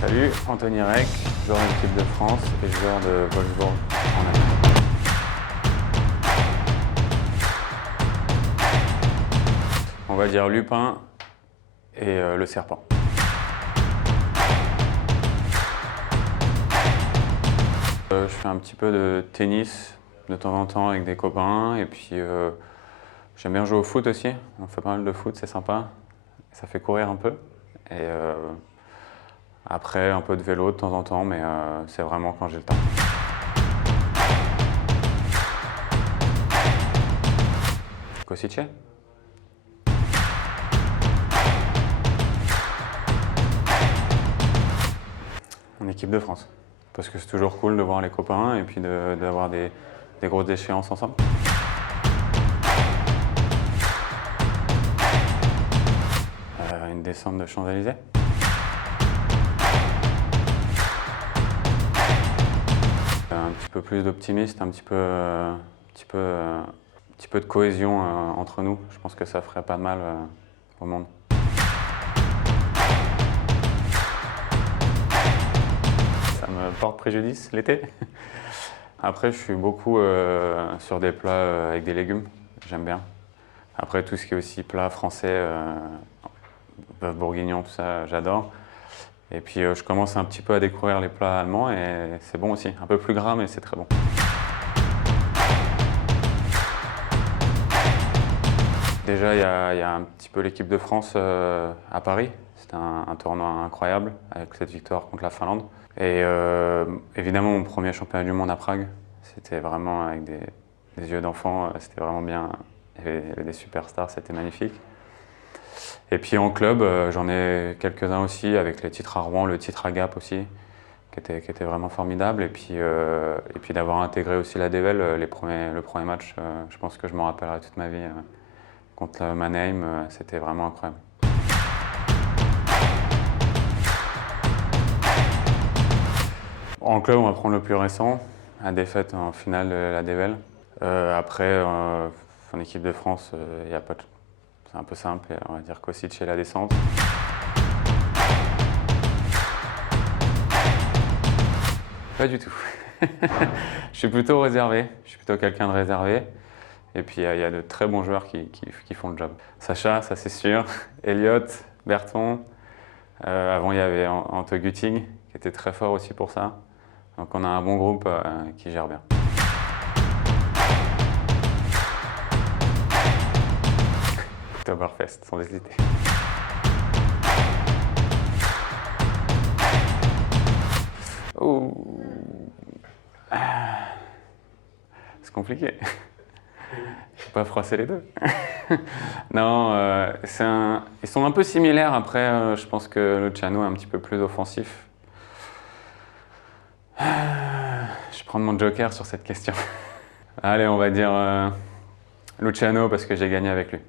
Salut, Anthony Rec, joueur de l'équipe de France et joueur de Wolfsburg en Allemagne. On va dire Lupin et le serpent. Je fais un petit peu de tennis de temps en temps avec des copains et puis j'aime bien jouer au foot aussi. On fait pas mal de foot, c'est sympa. Ça fait courir un peu. Et après, un peu de vélo de temps en temps, mais c'est vraiment quand j'ai le temps. Kosice? En équipe de France. Parce que c'est toujours cool de voir les copains et puis d'avoir des grosses échéances ensemble. Une descente de Champs-Élysées. Un petit peu plus d'optimisme, un petit peu de cohésion entre nous. Je pense que ça ferait pas de mal au monde. Ça me porte préjudice l'été. Après, je suis beaucoup sur des plats avec des légumes. J'aime bien. Après, tout ce qui est aussi plat français, bœuf bourguignon, tout ça, j'adore. Et puis, je commence un petit peu à découvrir les plats allemands et c'est bon aussi. Un peu plus gras, mais c'est très bon. Déjà, il y a un petit peu l'équipe de France à Paris. C'était un tournoi incroyable avec cette victoire contre la Finlande. Et évidemment, mon premier championnat du monde à Prague, c'était vraiment avec des yeux d'enfant, c'était vraiment bien. Il y avait des superstars, c'était magnifique. Et puis en club, j'en ai quelques-uns aussi, avec les titres à Rouen, le titre à Gap aussi, qui était vraiment formidable. Et puis d'avoir intégré aussi la Devel, le premier match, je pense que je m'en rappellerai toute ma vie. Contre Mannheim, c'était vraiment incroyable. En club, on va prendre le plus récent, la défaite en finale de la Devel. Après, en équipe de France, il y a pas de... c'est un peu simple, on va dire Kosice et la descente. Pas du tout. Je suis plutôt réservé, je suis plutôt quelqu'un de réservé. Et puis il y a de très bons joueurs qui font le job. Sacha, ça c'est sûr. Elliot, Berton. Avant il y avait Ante Gutting qui était très fort aussi pour ça. Donc on a un bon groupe qui gère bien. Oktoberfest, sans hésiter. Oh. C'est compliqué. Je peux pas froisser les deux. Non, ils sont un peu similaires. Après, je pense que Luciano est un petit peu plus offensif. Je vais prendre mon joker sur cette question. Allez, on va dire Luciano parce que j'ai gagné avec lui.